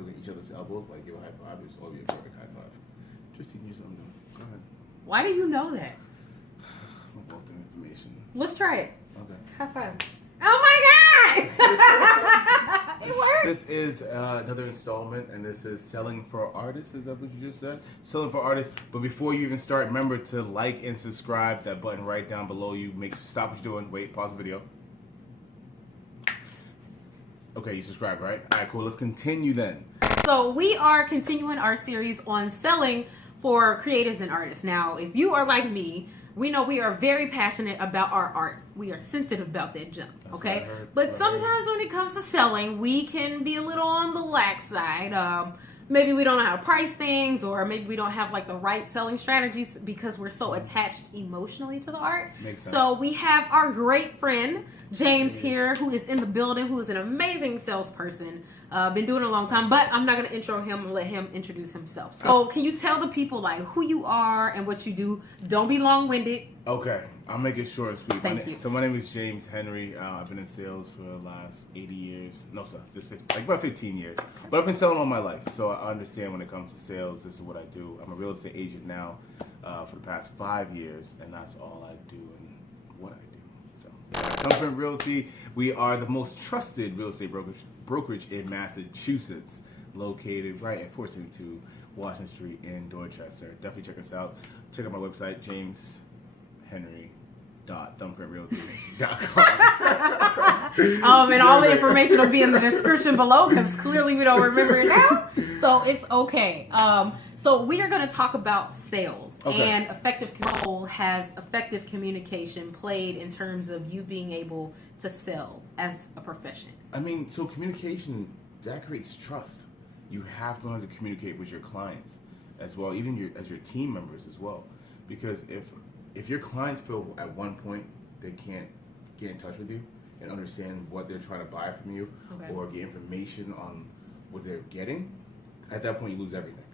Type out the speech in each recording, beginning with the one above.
look at each other's elbows, like give a high five. It's always a perfect high five. Just teaching you something new. Go ahead. Why do you know that? I'm about the information. Let's try it. Okay. High five. Oh my God! It worked. This is another installment, and this is Selling for Artists. Is that what you just said? Selling for Artists. But before you even start, remember to like and subscribe. That button right down below you. Stop what you're doing. Wait, pause the video. Okay, you subscribe, right? All right, cool. Let's continue then. So we are continuing our series on selling for creatives and artists. Now, if you are like me, we know we are very passionate about our art. We are sensitive about that junk, okay? But sometimes when it comes to selling, we can be a little on the lax side. Maybe we don't know how to price things, or maybe we don't have like the right selling strategies because we're so attached emotionally to the art. Makes sense. So we have our great friend, James here, who is in the building, who is an amazing salesperson. Been doing it a long time, but I'm not going to intro him and let him introduce himself. So can you tell the people like who you are and what you do? Don't be long-winded. Okay, I'll make it short and sweet. Thank you. So my name is James Henry. I've been in sales for the last 80 years. No, sorry, like about 15 years. But I've been selling all my life, so I understand when it comes to sales. This is what I do. I'm a real estate agent now for the past 5 years, and that's all I do and what I do. So, ThumbPrint Realty, we are the most trusted real estate brokerage in Massachusetts, located right at 472 Washington Street in Dorchester. Definitely check us out. Check out my website, jameshenry.thumbprintrrealty.com. And all the information will be in the description below because clearly we don't remember it now, so it's okay. So we are going to talk about sales and effective control. Has effective communication played in terms of you being able to sell as a profession? I mean, so communication, that creates trust. You have to learn to communicate with your clients as well, even as your team members as well. Because if your clients feel at one point they can't get in touch with you and understand what they're trying to buy from you or get information on what they're getting, at that point you lose everything.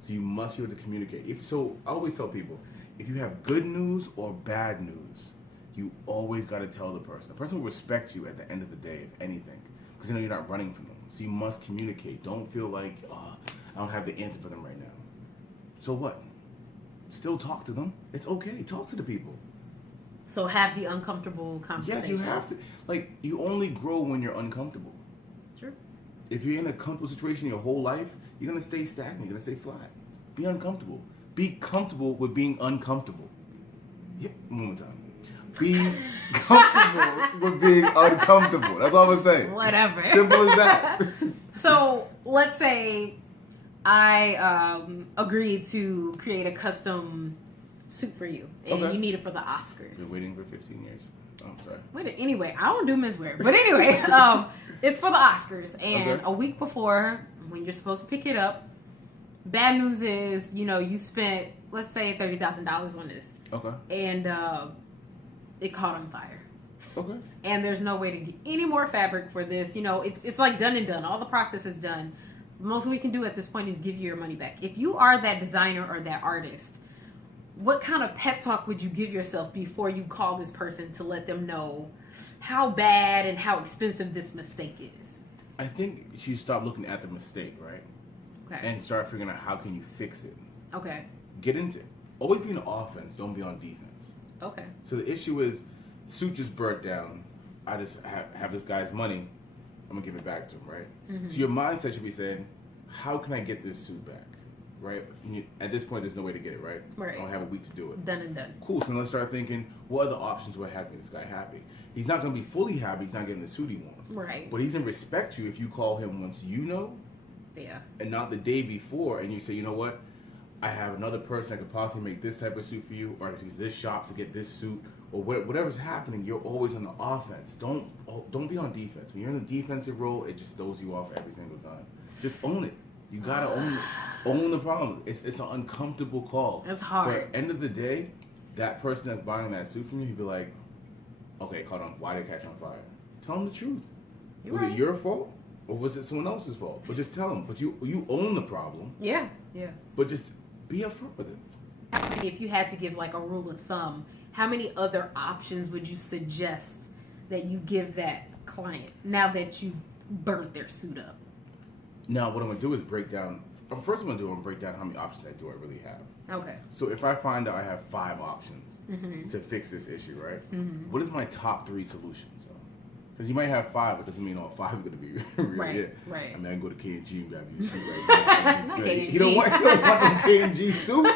So you must be able to communicate. So I always tell people, if you have good news or bad news, you always got to tell the person. The person will respect you at the end of the day, if anything, because you know you're not running from them. So you must communicate. Don't feel like, I don't have the answer for them right now. So what? Still talk to them. It's okay. Talk to the people. So have the uncomfortable conversations. Yes, you have to. Like, you only grow when you're uncomfortable. Sure. If you're in a comfortable situation your whole life, you're going to stay stagnant. You're going to stay flat. Be uncomfortable. Be comfortable with being uncomfortable. Yeah, one more time. Be comfortable with being uncomfortable. That's all I'm saying. Whatever. Simple as that. So let's say I agreed to create a custom suit for you, and you need it for the Oscars. Been waiting for 15 years. Oh, I'm sorry. Wait, anyway, I don't do menswear, but anyway, it's for the Oscars, and a week before when you're supposed to pick it up, bad news is you spent, let's say, $30,000 on this. Okay. And it caught on fire. Okay. And there's no way to get any more fabric for this. It's like done and done. All the process is done. The most we can do at this point is give you your money back. If you are that designer or that artist, what kind of pep talk would you give yourself before you call this person to let them know how bad and how expensive this mistake is? I think you should stop looking at the mistake, right? Okay. And start figuring out how can you fix it. Okay. Get into it. Always be on offense. Don't be on defense. Okay. So the issue is, suit just burnt down. I just have this guy's money. I'm gonna give it back to him, right? Mm-hmm. So your mindset should be saying, how can I get this suit back, right? At this point, there's no way to get it, right? Right. I only have a week to do it. Done and done. Cool. So let's start thinking, what other options do I have to make this guy happy? He's not gonna be fully happy. He's not getting the suit he wants. Right. But he's gonna respect you if you call him once Yeah. and not the day before, and you say, you know what? I have another person that could possibly make this type of suit for you, or I can use this shop to get this suit, or whatever's happening. You're always on the offense. Don't be on defense. When you're in the defensive role, it just throws you off every single time. Just own it. You gotta own the problem. It's an uncomfortable call. It's hard. But at the end of the day, that person that's buying that suit from you, he'd be like, okay, caught on. Why did it catch on fire? Tell him the truth. Was it your fault? Or was it someone else's fault? But just tell them. But you own the problem. Yeah, yeah. But just be upfront with it. If you had to give like a rule of thumb, how many other options would you suggest that you give that client now that you've burnt their suit up? Now, what I'm gonna do is break down. First, I'm gonna break down how many options do I really have. Okay. So if I find out I have 5 options to fix this issue, right? What is my top 3 solutions? Because you might have 5, it doesn't mean all 5 are going to be really it. Right. I mean, I can go to K&G and grab you a suit right now. K&G. You don't want no K&G suit.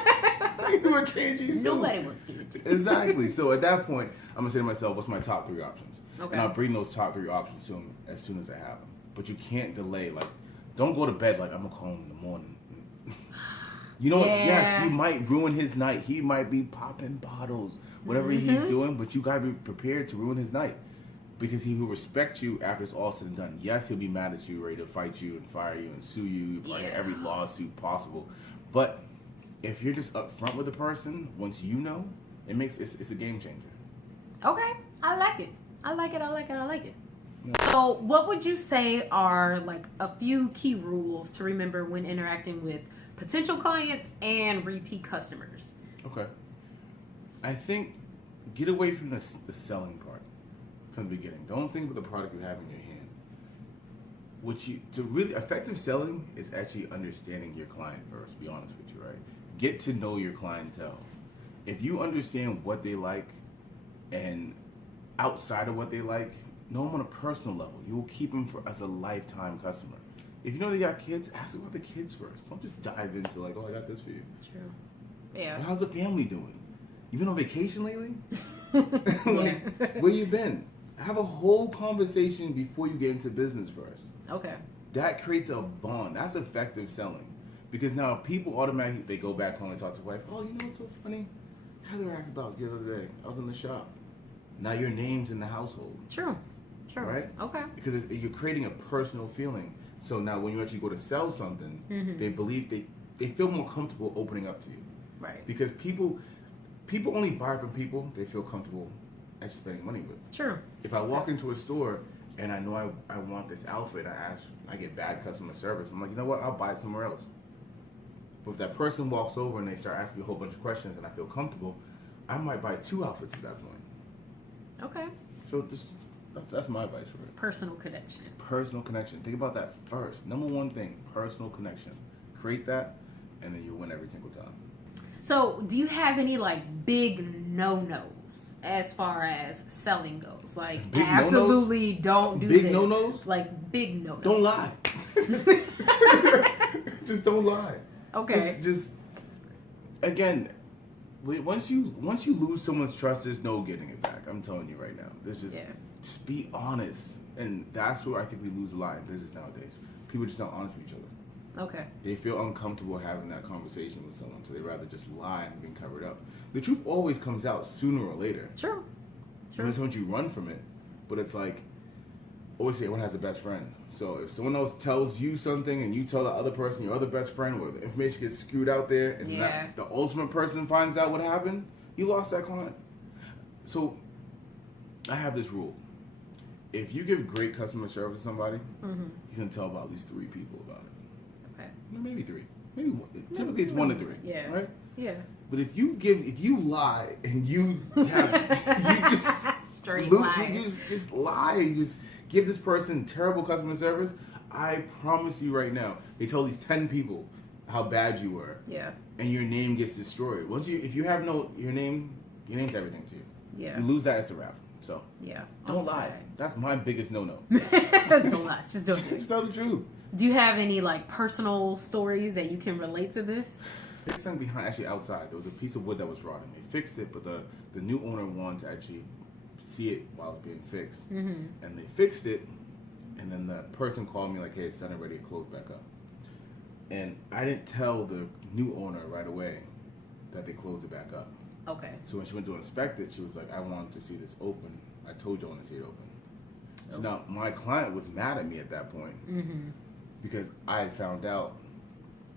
You do a K&G suit. Nobody wants K&G. Exactly. So at that point, I'm going to say to myself, what's my top 3 options? Okay. And I'll bring those top 3 options to him as soon as I have them. But you can't delay. Like, don't go to bed like, I'm going to call him in the morning. You know, yes, you might ruin his night. He might be popping bottles, whatever he's doing, but you got to be prepared to ruin his night. Because he will respect you after it's all said and done. Yes, he'll be mad at you, ready to fight you and fire you and sue you, every lawsuit possible. But if you're just upfront with the person, once you know, it's a game changer. Okay, I like it. Yeah. So, what would you say are like a few key rules to remember when interacting with potential clients and repeat customers? Okay. I think get away from the selling part from the beginning. Don't think about the product you have in your hand. To really effective selling is actually understanding your client first. Be honest with you, right? Get to know your clientele. If you understand what they like, and outside of what they like, know them on a personal level. You will keep them as a lifetime customer. If you know they got kids, ask about the kids first. Don't just dive into like, oh, I got this for you. True. Yeah. Well, how's the family doing? You been on vacation lately? Where you been? Have a whole conversation before you get into business first. Okay. That creates a bond. That's effective selling. Because now people automatically, they go back home and talk to wife. Oh, you know what's so funny? Heather asked about the other day. I was in the shop. Now your name's in the household. True. Right? Okay. Because you're creating a personal feeling. So now when you actually go to sell something, they feel more comfortable opening up to you. Right. Because people only buy from people they feel comfortable actually spending money with. True. If I walk into a store and I know I want this outfit, I get bad customer service. I'm like, you know what? I'll buy it somewhere else. But if that person walks over and they start asking me a whole bunch of questions and I feel comfortable, I might buy 2 outfits at that point. Okay. So that's my advice for it. Personal connection. Personal connection. Think about that first. Number 1 thing, personal connection. Create that, and then you'll win every single time. So, do you have any like big no-nos as far as selling goes? Like, big absolutely no-nos? don't do big this. no-nos? Like, big no-nos. Don't lie. Just don't lie. Okay. Just again, once you lose someone's trust, there's no getting it back. I'm telling you right now. There's just be honest, and that's where I think we lose a lot in business nowadays. People just not honest with each other. Okay. They feel uncomfortable having that conversation with someone, so they rather just lie and being covered up. The truth always comes out sooner or later. True. And sometimes you run from it, but it's like, always say everyone has a best friend. So if someone else tells you something and you tell the other person, your other best friend, where the information gets screwed out there, and the ultimate person finds out what happened, you lost that client. So I have this rule. If you give great customer service to somebody, he's going to tell about at least 3 people about it. Okay. Maybe 3. Maybe 1. Typically it's 1 to 3. Yeah. Right? Yeah. But if you lie and you just straight lie. You just lie and you just give this person terrible customer service, I promise you right now, they tell these 10 people how bad you were. Yeah. And your name gets destroyed. If you have your name's everything to you. Yeah. You lose that, it's a wrap. So yeah. Don't lie. That's my biggest no-no. Don't lie. Just don't do it. Just tell the truth. Do you have any like personal stories that you can relate to this? There's something behind, actually outside. There was a piece of wood that was rotting. They fixed it, but the new owner wanted to actually see it while it's being fixed. And they fixed it, and then the person called me like, hey, it's done already, it closed back up. And I didn't tell the new owner right away that they closed it back up. Okay. So when she went to inspect it, she was like, I wanted to see this open. I told you I want to see it open. So now my client was mad at me at that point because I had found out,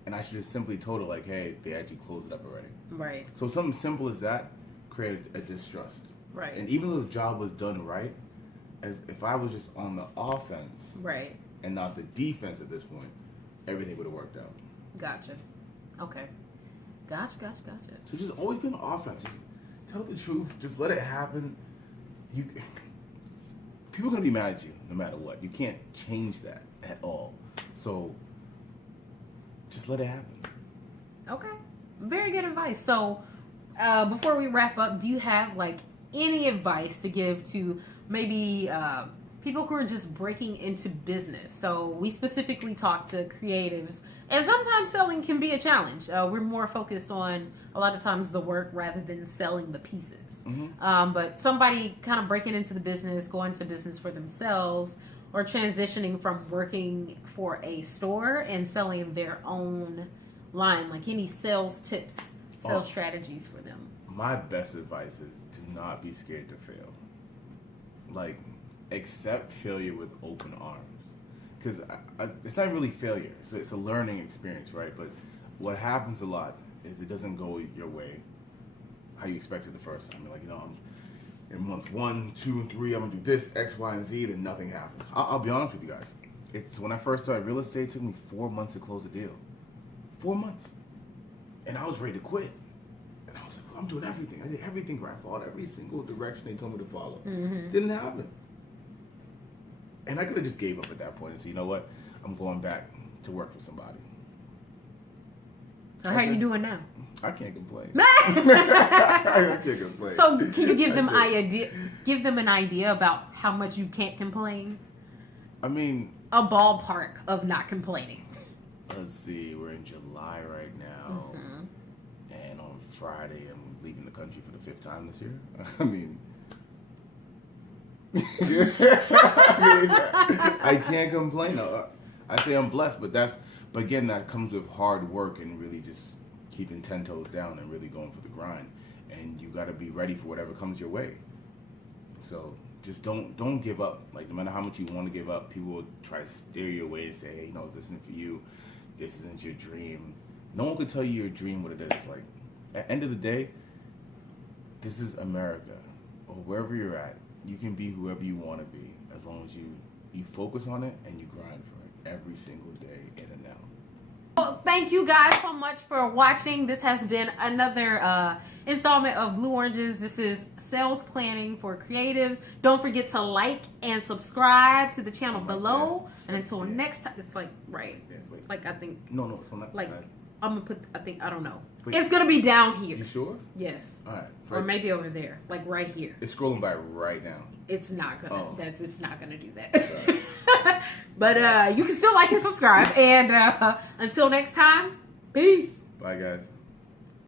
and I should just simply told her like, hey, they actually closed it up already. Right. So something simple as that created a distrust. Right. And even though the job was done right, as if I was just on the offense right. and not the defense at this point, everything would have worked out. Gotcha. Okay. Gotcha. So just always be on offense. Just tell the truth. Just let it happen. People are gonna be mad at you no matter what. You can't change that at all. So just let it happen. Okay. Very good advice. So, before we wrap up, do you have like any advice to give to maybe people who are just breaking into business? So we specifically talk to creatives, and sometimes selling can be a challenge. We're more focused on a lot of times the work rather than selling the pieces. But somebody kind of breaking into the business, going to business for themselves, or transitioning from working for a store and selling their own line, like any sales tips, sales strategies for them. My best advice is to not be scared to fail. Like, accept failure with open arms. Because it's not really failure. It's a learning experience, right? But what happens a lot is it doesn't go your way how you expected the first time. You're like, I'm in month 1, 2, and 3, I'm going to do this, X, Y, and Z, then nothing happens. I'll be honest with you guys. It's when I first started real estate, it took me 4 months to close a deal. 4 months. And I was ready to quit. And I was like, I'm doing everything. I did everything right. I followed every single direction they told me to follow. Didn't happen. And I could have just gave up at that point and said, you know what? I'm going back to work for somebody. So how are you doing now? I can't complain. I can't complain. So can you give them an idea about how much you can't complain? I mean, a ballpark of not complaining. Let's see, we're in July right now, and on Friday I'm leaving the country for the 5th time this year. I mean, I can't complain. I say I'm blessed, but again, that comes with hard work and really just keeping 10 toes down and really going for the grind. And you got to be ready for whatever comes your way. So just don't give up. Like, no matter how much you want to give up, people will try to steer you away and say, hey, this isn't for you. This isn't your dream. No one could tell you your dream what it is. Like, at the end of the day, this is America. Or wherever you're at, you can be whoever you want to be as long as you focus on it and you grind for it every single day in and out. Well, thank you guys so much for watching. This has been another installment of BluOranges. This is sales planning for creatives. Don't forget to like and subscribe to the channel below. And until next time, it's like, right. Yeah, wait. Like, I think. No, it's on that like, side. I'm going to put, I don't know. Wait. It's going to be down here. You sure? Yes. All right. Or maybe over there. Like right here. It's scrolling by right now. It's not going to. Oh. It's not going to do that. But you can still like and subscribe. And until next time, peace. Bye, guys.